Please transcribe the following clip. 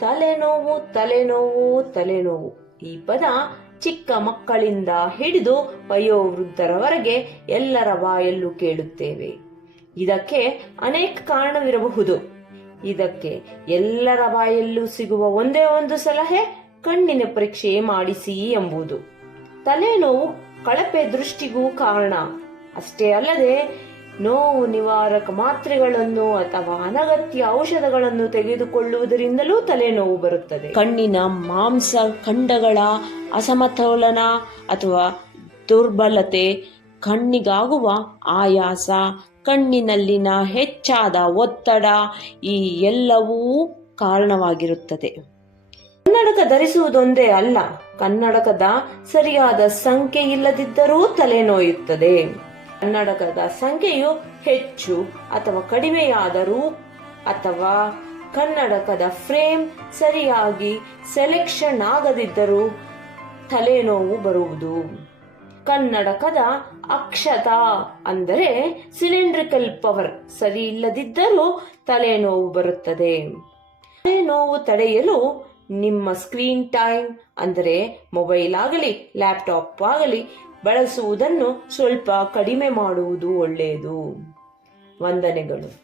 ತಲೆನೋವು ತಲೆನೋವು ತಲೆನೋವು ಈ ಪದ ಚಿಕ್ಕ ಮಕ್ಕಳಿಂದ ಹಿಡಿದು ವಯೋವೃದ್ಧರವರೆಗೆ ಎಲ್ಲರ ಬಾಯಲ್ಲೂ ಕೇಳುತ್ತೇವೆ. ಇದಕ್ಕೆ ಅನೇಕ ಕಾರಣವಿರಬಹುದು. ಇದಕ್ಕೆ ಎಲ್ಲರ ಬಾಯಲ್ಲೂ ಸಿಗುವ ಒಂದೇ ಒಂದು ಸಲಹೆ ಕಣ್ಣಿನ ಪರೀಕ್ಷೆ ಮಾಡಿಸಿ ಎಂಬುದು. ತಲೆನೋವು ಕಳಪೆ ದೃಷ್ಟಿಗೂ ಕಾರಣ. ಅಷ್ಟೇ ಅಲ್ಲದೆ ನೋವು ನಿವಾರಕ ಮಾತ್ರೆಗಳನ್ನು ಅಥವಾ ಅನಗತ್ಯ ಔಷಧಗಳನ್ನು ತೆಗೆದುಕೊಳ್ಳುವುದರಿಂದಲೂ ತಲೆನೋವು ಬರುತ್ತದೆ. ಕಣ್ಣಿನ ಮಾಂಸ ಖಂಡಗಳ ಅಸಮತೋಲನ ಅಥವಾ ದುರ್ಬಲತೆ, ಕಣ್ಣಿಗಾಗುವ ಆಯಾಸ, ಕಣ್ಣಿನಲ್ಲಿನ ಹೆಚ್ಚಾದ ಒತ್ತಡ ಈ ಎಲ್ಲವೂ ಕಾರಣವಾಗಿರುತ್ತದೆ. ಕನ್ನಡಕ ಧರಿಸುವುದೊಂದೇ ಅಲ್ಲ, ಕನ್ನಡಕದ ಸರಿಯಾದ ಸಂಖ್ಯೆ ಇಲ್ಲದಿದ್ದರೂ ತಲೆನೋಯುತ್ತದೆ. ಕನ್ನಡಕದ ಸಂಖ್ಯೆಯು ಹೆಚ್ಚು ಅಥವಾ ಕಡಿಮೆಯಾದರೂ ಅಥವಾ ಕನ್ನಡಕದ ಫ್ರೇಮ್ ಸರಿಯಾಗಿ ಸೆಲೆಕ್ಷನ್ ಆಗದಿದ್ದರೂ ತಲೆನೋವು ಬರುವುದು. ಕನ್ನಡಕದ ಅಕ್ಷತ ಅಂದರೆ ಸಿಲಿಂಡ್ರಿಕಲ್ ಪವರ್ ಸರಿ ಇಲ್ಲದಿದ್ದರೂ ತಲೆನೋವು ಬರುತ್ತದೆ. ತಲೆನೋವು ತಡೆಯಲು ನಿಮ್ಮ ಸ್ಕ್ರೀನ್ ಟೈಮ್ ಅಂದರೆ ಮೊಬೈಲ್ ಆಗಲಿ ಲ್ಯಾಪ್ಟಾಪ್ ಆಗಲಿ ಬಳಸುವುದನ್ನು ಸ್ವಲ್ಪ ಕಡಿಮೆ ಮಾಡುವುದು ಒಳ್ಳೆಯದು. ವಂದನೆಗಳು.